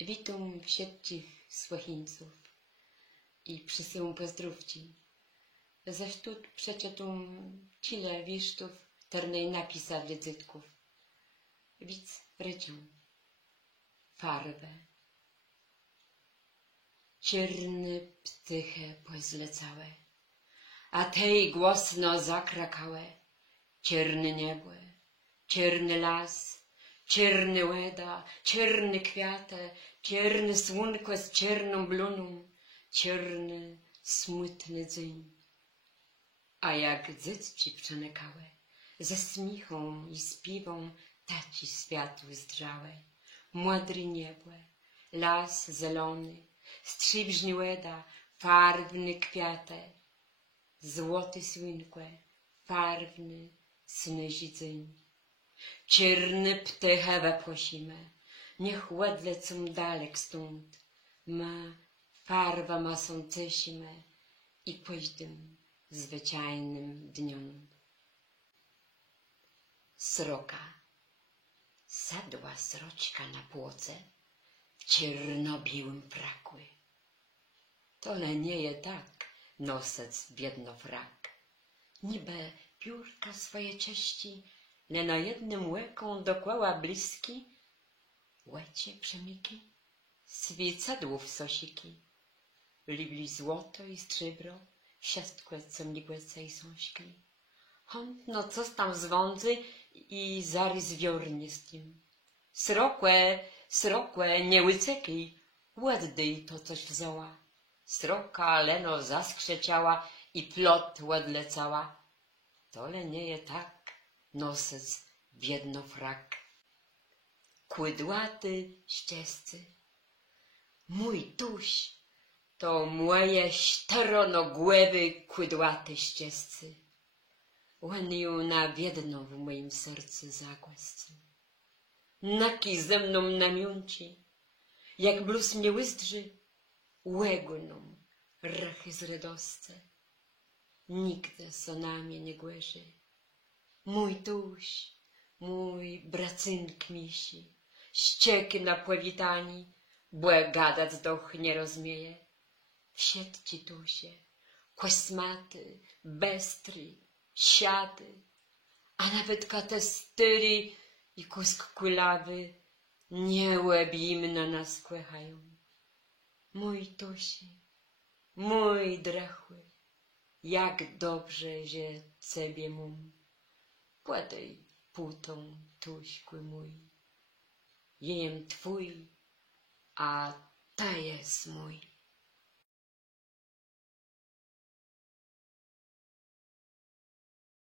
Witam wszystkich słuchańców i przysyłam pozdrówci. Zaś tu przeczytam tyle wisztów, ternej napisa wizytków. Widz ryczą. Farbę. Czerny ptyche pozlecałe, a tej głosno zakrakałe. Czerny niebłe, czerny las, czerny łeda, czerny kwiate, czerny słonko z czerną bluną, czerny, smutny dzień. A jak dzieci przenykałe, ze smichą i śpiwą taci światły zdrzałe, młodry niebłe, las zielony, strzyżni łeda, farbny kwiate, złoty słonko, farbny, snyży dzień. Czerny ptyche wepłosimy, niech lecą dalek stąd, ma farba ma sącysimy i pójdę zwyczajnym dniom. Sroka. Sadła sroczka na płoce w czernobiłym frakły. Tole nie je tak nosec biedno frak. Niby piórka swoje cześci nie na jednym łeką dokłała bliski, łecie przemyki, swicadłów sosiki. Libli złoto i strzybro, wszystko co migłece i sąśki. Hątno coś tam zwądzy i zarys wiornie z tym. Srokłe, nie łyceki, ładdy to coś wzięła. Sroka leno zaskrzeciała i plot ładlecała. Tole nie je tak, nosec biedno frak. Kudłaty ścieżcy. Mój tuś, to moje czteronogłewy kudłaty ścieżcy. Łanią na biedno w moim sercu zagłasce. Naki ze mną namiąci, jak bluz mnie łyzdrzy, łegną rachy z radosce. Nigdy sonamie nie głerzy. Mój tuś, mój bracynk misi, ścieki na powitani, błe gadać doch nie rozmieje. Wsiedź ci tusie, kosmaty, bestry, siady, a nawet katestyry i kusk kulawy nie łebim na nas kłechają. Mój tusie, mój drachły, jak dobrze, że ciebie mum. Płatej putą, tuśkły mój. Jem twój, a ta jest mój.